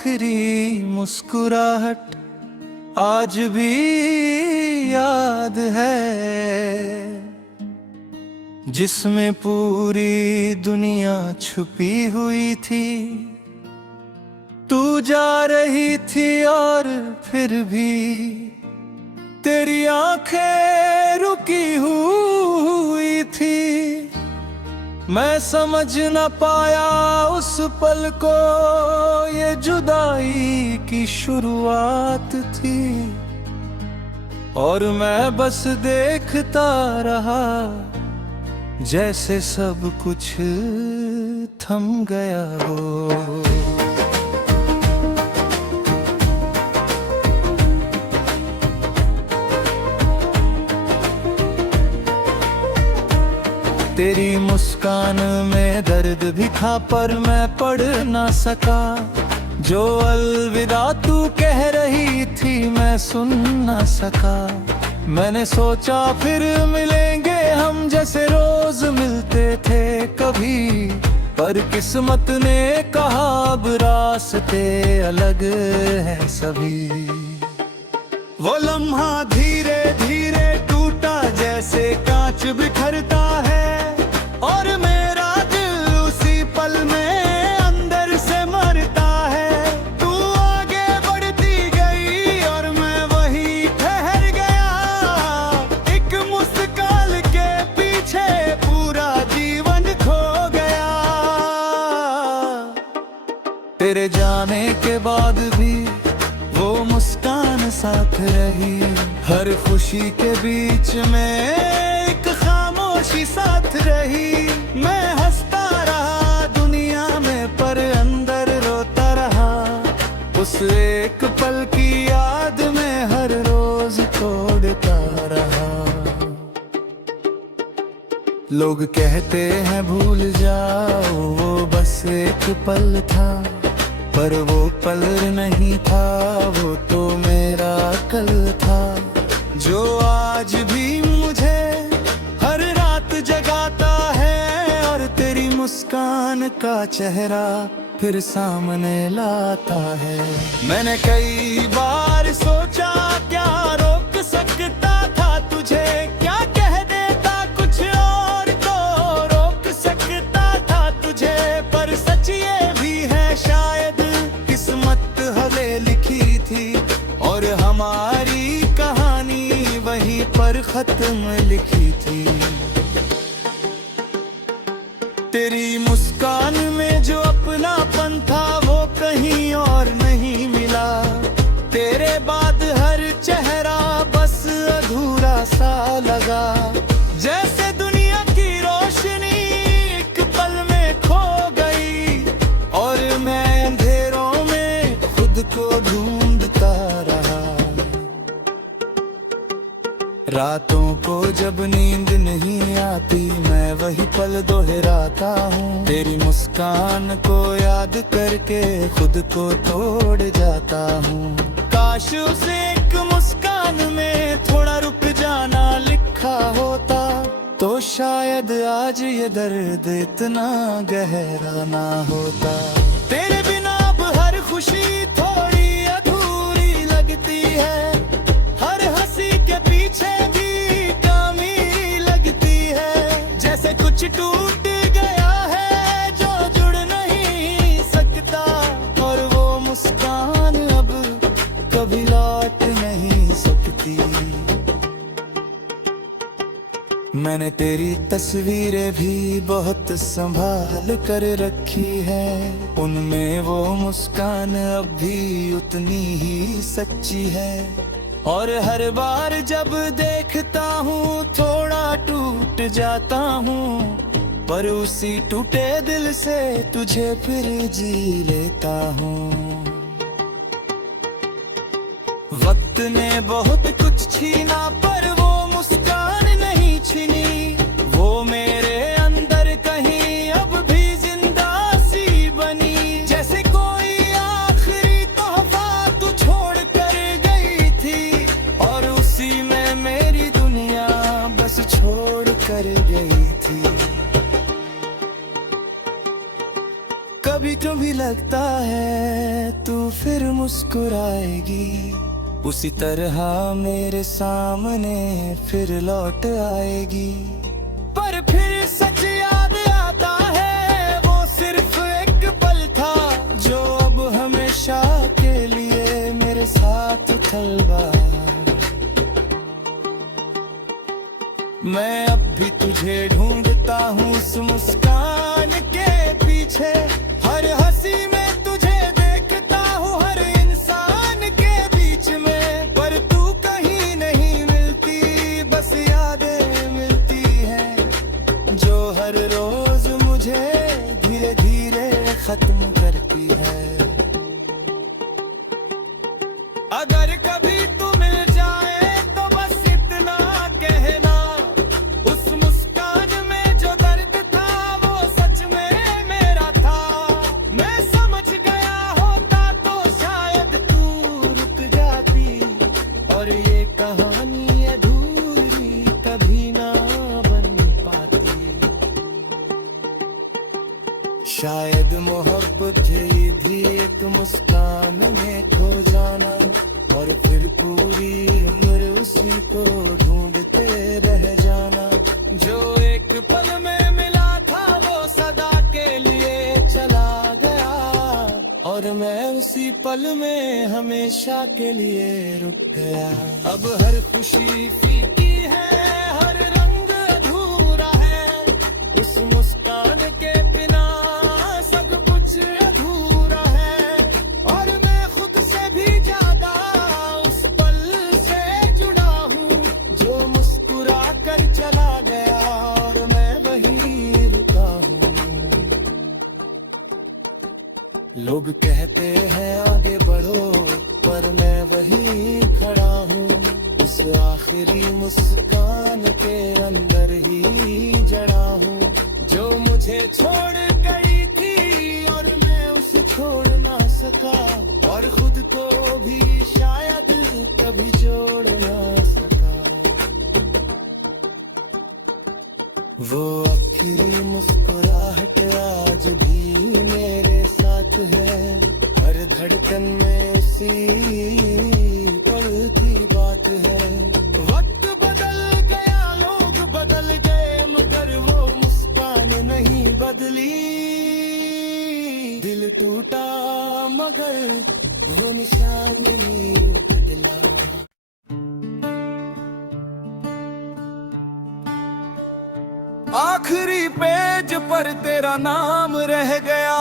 आखिरी मुस्कुराहट आज भी याद है, जिसमें पूरी दुनिया छुपी हुई थी। तू जा रही थी और फिर भी तेरी आंखें रुकी हुई थी। मैं समझ न पाया उस पल को ये जुदाई की शुरुआत थी, और मैं बस देखता रहा जैसे सब कुछ थम गया हो। तेरी मुस्कान में दर्द भी था पर मैं पढ़ ना सका। जो अलविदा तू कह रही थी मैं सुन ना सका। मैंने सोचा फिर मिलेंगे हम जैसे रोज मिलते थे कभी, पर किस्मत ने कहा अब रास्ते अलग हैं सभी। वो लम्हा धीरे धीरे टूटा जैसे कांच बिखरता है, और मेरा दिल उसी पल में अंदर से मरता है। तू आगे बढ़ती गई और मैं वहीं ठहर गया। एक मुस्कान के पीछे पूरा जीवन खो गया। तेरे जाने के बाद भी वो मुस्कान साथ रही। हर खुशी के बीच में एक खामोशी साथ रही। मैं हंसता रहा दुनिया में पर अंदर रोता रहा। उस एक पल की याद में हर रोज तोड़ता रहा। लोग कहते हैं भूल जाओ वो बस एक पल था, पर वो पल नहीं था, वो तो मेरा कल था। जो आज भी मुझे हर रात जगाता है, और तेरी मुस्कान का चेहरा फिर सामने लाता है। मैंने कई बार सोचा क्या रोक सकता था तुझे, क्या कह देता कुछ और तो रोक सकता था तुझे। पर सच ये भी है शायद किस्मत हले लिखी थी, और हमारी कहानी वहीं पर खत्म लिखी थी। तेरी मुस्कान में जो अपनापन था वो कहीं और नहीं मिला। तेरे बाद हर चेहरा बस अधूरा सा लगा। जैसे दुनिया की रोशनी एक पल में खो गई, और मैं अंधेरों में खुद को ढूंढता रहा। रातों को जब नींद नहीं आती मैं वही पल दोहराता हूँ। तेरी मुस्कान को याद करके खुद को तोड़ जाता हूँ। काश उस एक मुस्कान में थोड़ा रुक जाना लिखा होता, तो शायद आज ये दर्द इतना गहरा ना होता। तेरे बिना अब हर खुशी थोड़ी अधूरी लगती है। हर हंसी के पीछे भी कमी लगती है। जैसे कुछ टूट गया है जो जुड़ नहीं सकता, और वो मुस्कान अब कभी लौट नहीं सकती। मैंने तेरी तस्वीरें भी बहुत संभाल कर रखी है। उनमें वो मुस्कान अब भी उतनी ही सच्ची है। और हर बार जब देखता हूँ थोड़ा टूट जाता हूँ, पर उसी टूटे दिल से तुझे फिर जी लेता हूँ। वक्त ने बहुत कुछ छीना पर वो मुस्कान नहीं छीनी। वो मेरे अंदर कहीं अब भी जिंदा सी बनी। जैसे कोई आखिरी तोहफा तू छोड़ कर गई थी, और उसी में मेरी दुनिया बस छोड़ कर गई थी। कभी भी लगता है तू फिर मुस्कुराएगी, उसी तरह मेरे सामने फिर लौट आएगी। पर फिर सच याद आता है वो सिर्फ एक पल था, जो अब हमेशा के लिए मेरे साथ तलवार। मैं अब भी तुझे ढूंढता हूँ उस मुस्कान के पीछे, हर हंसी में तुझे देखता हूँ हर इंसान के बीच में। पर तू कहीं नहीं मिलती, बस यादें मिलती हैं जो हर रोज मुझे धीरे धीरे खत्म करती है। अगर कभी तू मिल जाए तो बस इतना कहना, उस मुस्कान में जो दर्द था वो सच में मेरा था। मैं समझ गया होता तो शायद तू रुक जाती, और ये कहानी अधूरी कभी ना बन पाती। शायद मोहब्बत ये भी एक मुस्कान में खो जाना, और फिर पूरी उम्र उसी को ढूंढते रह जाना। जो एक पल में मिला था वो सदा के लिए चला गया, और मैं उसी पल में हमेशा के लिए रुक गया। अब हर खुशी फीकी है, हर रंग अधूरा है, उस मुस्कान के बिना सब कुछ अधूरा है। और मैं खुद से भी ज्यादा उस पल से जुड़ा हूँ जो मुस्कुरा कर चला गया, और मैं वहीं रुका हूँ। लोग कहते हैं आगे बढ़ो, पर मैं वहीं खड़ा हूँ उस आखिरी मुस्कान के अंदर ही जड़ा हूँ, जो मुझे छोड़ गई थी और मैं उसे छोड़ ना सका, और खुद को भी शायद कभी जोड़ ना सका। वो आखिरी मुस्कुराहट आज भी मेरे साथ है, हर धड़कन में उसी पल की बात है। वक्त बदल गया, लोग बदल गए, मगर वो मुस्कान नहीं बदली। दिल टूटा मगर वो निशान नहीं बदला। आखिरी पेज पर तेरा नाम रह गया,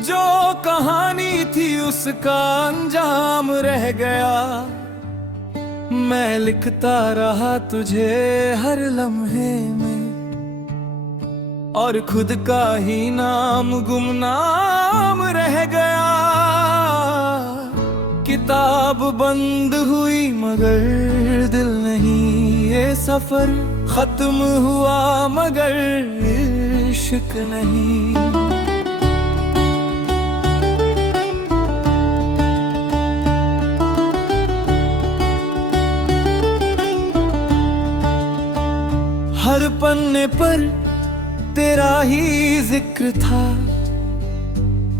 जो कहानी थी उसका अंजाम रह गया। मैं लिखता रहा तुझे हर लम्हे में, और खुद का ही नाम गुमनाम रह गया। किताब बंद हुई मगर दिल नहीं, ये सफर खत्म हुआ मगर इश्क नहीं। हर पन्ने पर तेरा ही जिक्र था,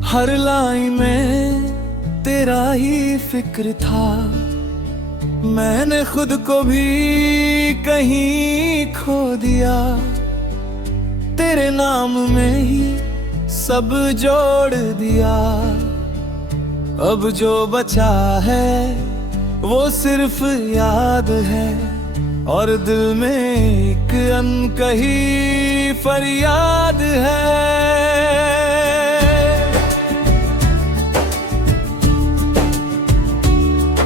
हर लाइन में तेरा ही फिक्र था। मैंने खुद को भी कहीं खो दिया, तेरे नाम में ही सब जोड़ दिया। अब जो बचा है वो सिर्फ याद है, और दिल में एक अनकही फरियाद है।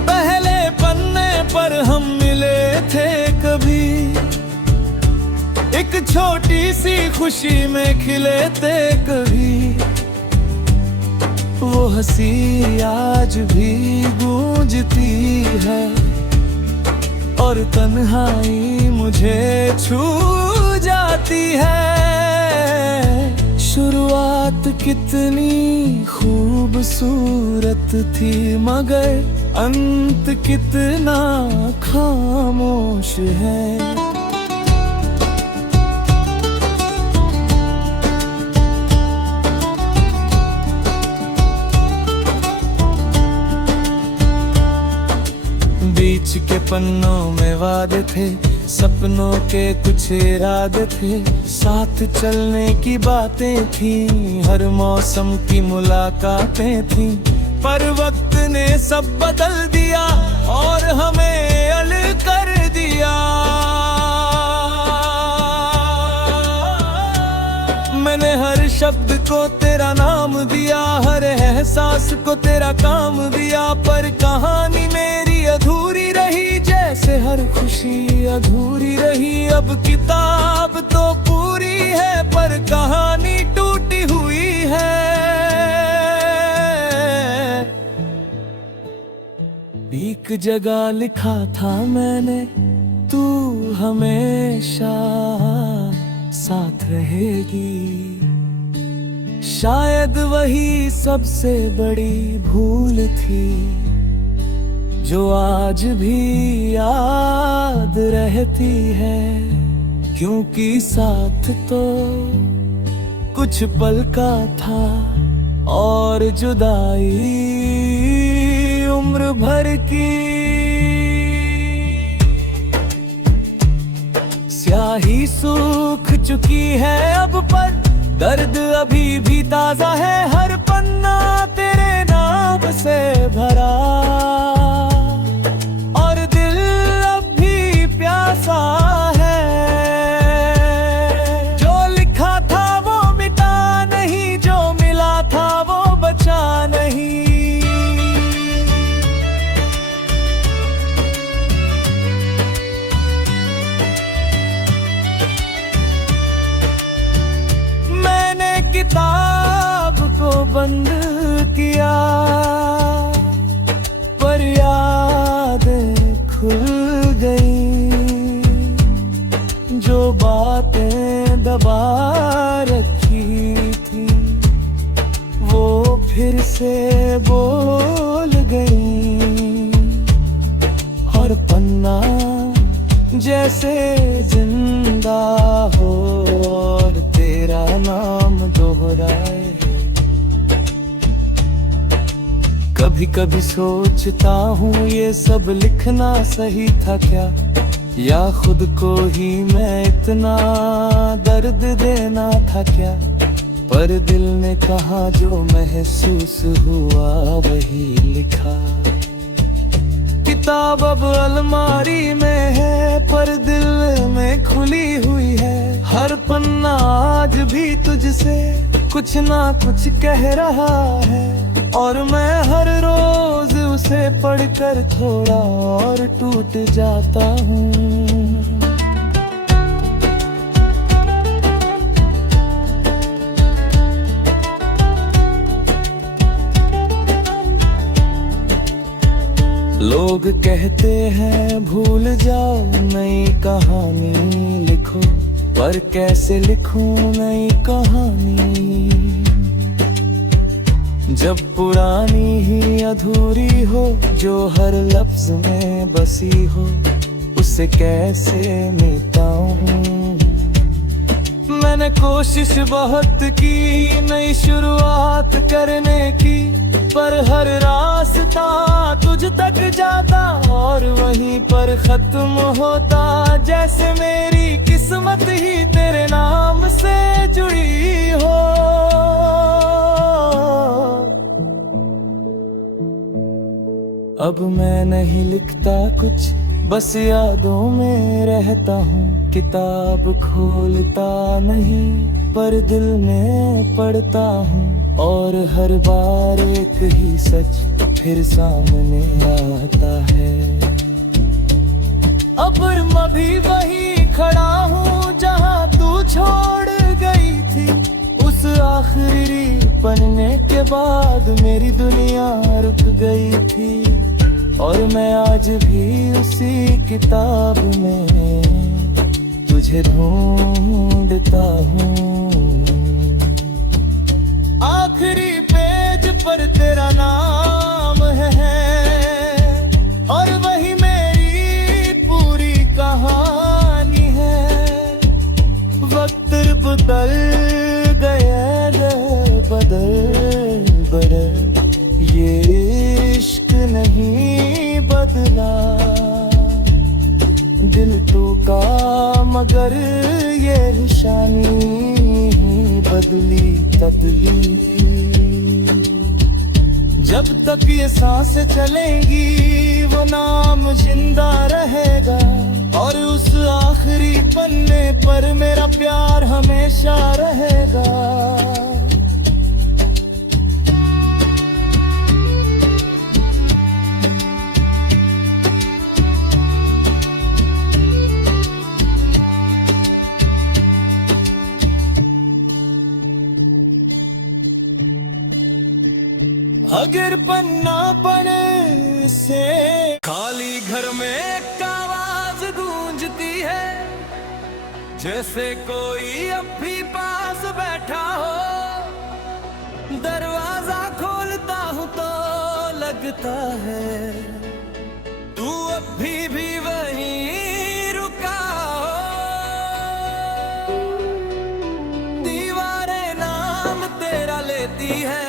पहले पन्ने पर हम मिले थे कभी, एक छोटी सी खुशी में खिले थे कभी। वो हंसी आज भी गूंजती है, और तन्हाई मुझे छू जाती है। शुरुआत कितनी खूबसूरत थी, मगर अंत कितना खामोश है। बीच के पन्नों में वादे थे, सपनों के कुछ इरादे थे, साथ चलने की बातें थी, हर मौसम की मुलाकातें थी। पर वक्त ने सब बदल दिया और हमें अलग कर दिया। मैंने हर शब्द को तेरा नाम दिया, हर एहसास को तेरा काम दिया, पर कहानी मेरी अधूरी रही, जैसे हर खुशी अधूरी रही। अब किताब तो पूरी है पर कहानी टूटी हुई है। एक जगह लिखा था मैंने, तू हमेशा साथ रहेगी। शायद वही सबसे बड़ी भूल थी, जो आज भी याद रहती है। क्योंकि साथ तो कुछ पल का था और जुदाई उम्र भर की। स्याही सूख चुकी है अब पर दर्द अभी भी ताजा है, हर पन्ना तेरे नाम से भरा और दिल अब भी प्यासा है। जो लिखा था वो मिटा नहीं, जो मिला था वो बचा नहीं। किताब को बंद किया पर यादें खुल गई, जो बातें दबा रखी थी वो फिर से बोल गई। हर पन्ना जैसे जिंदा हो और तेरा नाम दोहराए। कभी कभी सोचता हूँ ये सब लिखना सही था क्या, या खुद को ही मैं इतना दर्द देना था क्या। पर दिल ने कहा जो महसूस हुआ वही लिखा। किताब अब अलमारी में है पर दिल में खुली हुई है। हर पन्ना आज भी तुझसे कुछ ना कुछ कह रहा है, और मैं हर रोज उसे पढ़कर थोड़ा और टूट जाता हूँ। लोग कहते हैं भूल जाओ नई कहानी लिखो, पर कैसे लिखूं नई कहानी जब पुरानी ही अधूरी हो। जो हर लफ्ज में बसी हो उसे कैसे मिटाऊं। मैंने कोशिश बहुत की नई शुरुआत करने की, पर हर रास्ता तुझ तक जाता और वहीं पर खत्म होता। जैसे मेरी किस्मत ही तेरे नाम से जुड़ी हो। अब मैं नहीं लिखता कुछ, बस यादों में रहता हूँ। किताब खोलता नहीं पर दिल में पढ़ता हूँ, और हर बार एक ही सच फिर सामने आता है। अब मैं भी वही खड़ा हूँ जहाँ तू छोड़ गई थी। उस आखिरी पन्ने के बाद मेरी दुनिया रुक गई थी, और मैं आज भी उसी किताब में तुझे ढूंढता हूँ। आखिरी पेज पर तेरा नाम है और वही मेरी पूरी कहानी है। वक्त बदल गया बदल ये इश्क नहीं बदला। दिल टूटा मगर ये निशानी बदली तबली। जब तक ये सांसें चलेंगी वो नाम जिंदा रहेगा, और उस आखिरी पन्ने पर मेरा प्यार हमेशा रहेगा। अगर पन्ना पड़े से खाली घर में एक आवाज गूंजती है, जैसे कोई अब भी पास बैठा हो। दरवाजा खोलता हूँ तो लगता है तू अब भी वहीं रुका हो। दीवारें नाम तेरा लेती है,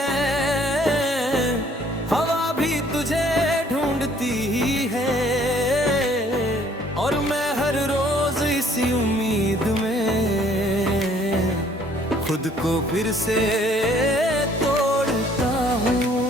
और मैं हर रोज इसी उम्मीद में खुद को फिर से तोड़ता हूँ।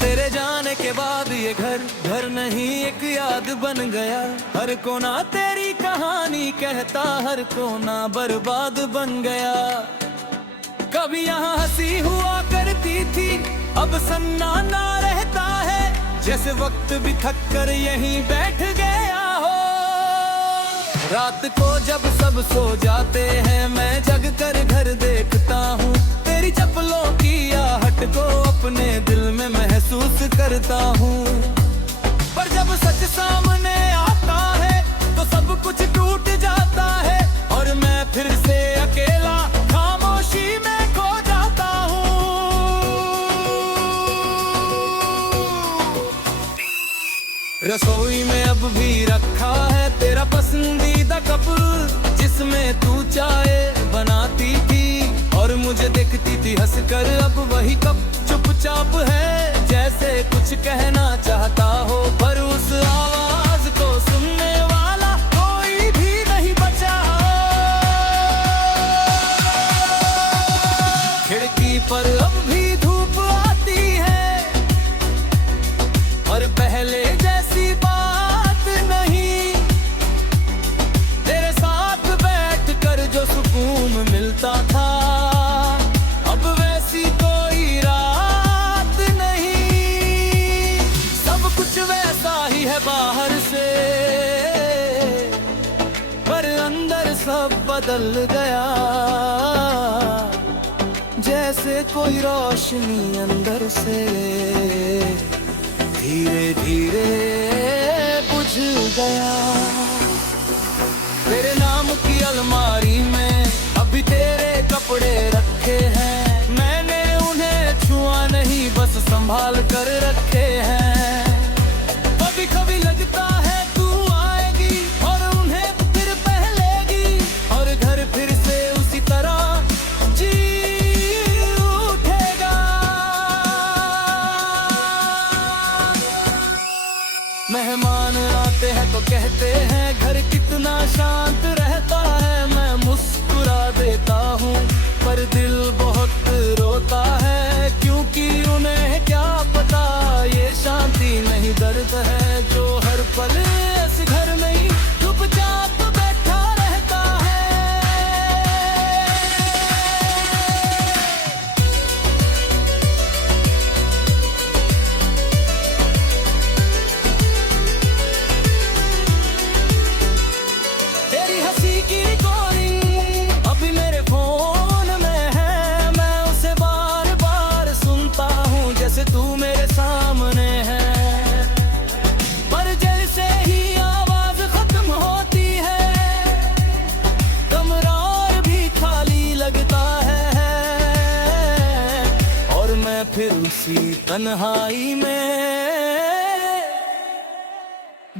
तेरे जाने के बाद ये घर नहीं एक याद बन गया। हर कोना तेरी कहानी कहता, हर कोना बर्बाद बन गया। कभी यहाँ हंसी हुआ करती थी, अब सन्नाटा रहता है, जैसे वक्त भी थक कर यहीं बैठ गया हो। रात को जब सब सो जाते हैं मैं जग कर घर देखता हूँ। तेरी चप्पलों की आहट को अपने दिल में महसूस करता हूँ। पर जब सच सामने आता है तो सब कुछ टूट जाता है, और मैं फिर से अकेला खामोशी में खो जाता हूँ। रसोई में अब भी रखा है तेरा पसंदीदा कप, जिसमें तू चाय बनाती थी और मुझे देखती थी हंसकर। अब वही कप चुपचाप है, जैसे कुछ कहना चाहता हो, पर उस आवाज को सुनने वाला कोई भी नहीं बचा। खिड़की पर अब भी धूप आती है, और पहले जैसी बात नहीं। तेरे साथ बैठकर जो सुकून मिलता था, अब वैसी कोई रात नहीं। सब कुछ वैसा ही है बाहर से, पर अंदर सब बदल गया। जैसे कोई रोशनी अंदर से धीरे धीरे बुझ गया। तेरे नाम की अलमारी में अभी तेरे कपड़े रखे हैं, मैंने उन्हें छुआ नहीं बस संभाल कर रखे हैं। कभी कभी लगता है तू आएगी और उन्हें फिर पहलेगी, और घर फिर से उसी तरह जी उठेगा। मेहमान आते हैं तो कहते हैं घर कितना शांत रहता है। मैं मुस्कुरा देता हूँ पर दिल बहुत रोता है, क्योंकि उन्हें क्या पता ये शांति नहीं दर्द है, जो हर पल इस घर में ही चुपचाप बैठा रहता है। तेरी हंसी की रिकॉर्डिंग अभी मेरे फोन में है, मैं उसे बार बार सुनता हूँ जैसे तू मेरे सामने है। पर जैसे ही आवाज खत्म होती है, कमरा और भी खाली लगता है, और मैं फिर उसी तन्हाई में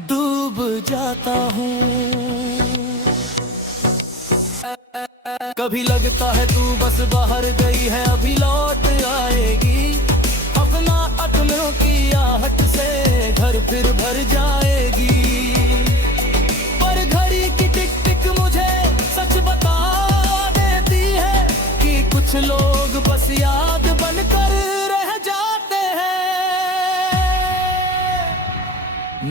डूब जाता हूँ। कभी लगता है तू बस बाहर गई है, अभी लौट आएगी। अपना अपनों की आहट से घर फिर भर जाएगी। पर घड़ी की टिक टिक मुझे सच बता देती है कि कुछ लोग बस याद बनकर रह जाते हैं।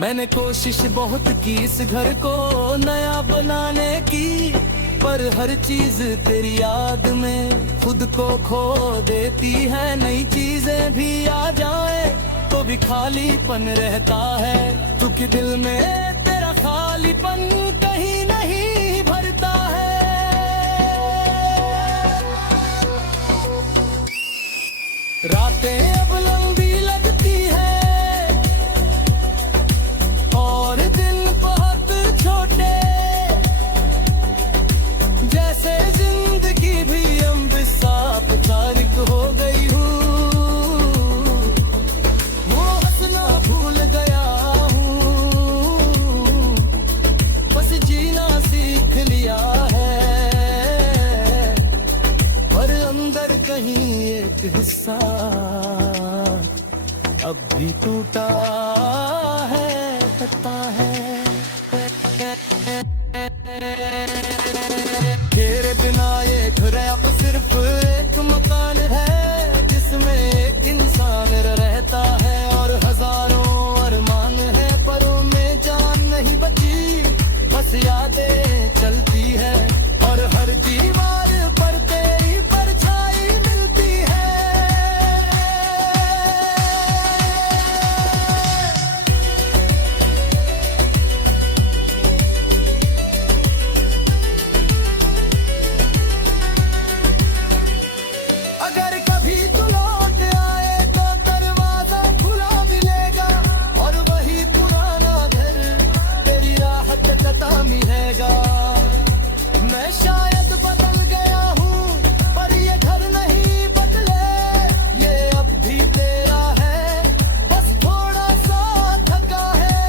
मैंने कोशिश बहुत की इस घर को नया बनाने की, पर हर चीज तेरी याद में खुद को खो देती है। नई चीजें भी आ जाए तो भी खालीपन रहता है, क्योंकि दिल में तेरा खालीपन कहीं नहीं भरता है। रातें अब लंबी लगती है और दिन बहुत छोटे, जैसे जिंदगी भी अमृत तारिक हो गई हूँ। वो हंसना भूल गया हूँ, बस जीना सीख लिया है। पर अंदर कहीं एक हिस्सा अब भी टूटा है, पता है। तेरे बिना ये घर अब सिर्फ एक मकान है, जिसमें एक इंसान रहता है और हजारों अरमान है। पर उनमें जान नहीं बची, बस यादें चलती है और हर दीवार पर तेरी परछाई मिलती है। अगर कभी तू लौट आए तो दरवाजा खुला मिलेगा और वही पुराना घर तेरी राहत कता मिलेगा। मैं शायद बदल गया हूँ पर ये घर नहीं बदले, ये अब भी तेरा है, बस थोड़ा सा थका है।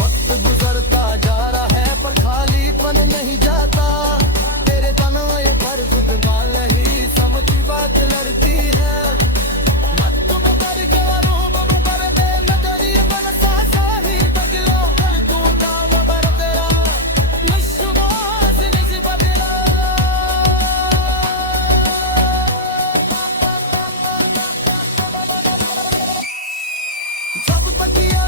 वक्त गुजरता जा रहा है पर खालीपन नहीं जाता। तेरे तनवे पर खुद माल ही समझी बात लड़ती है। मत बकर के रूप मुकर दे नजरी मन सा ही बदला कर तू दाम बर तेरा विश्वास निज बदला। जब तकिया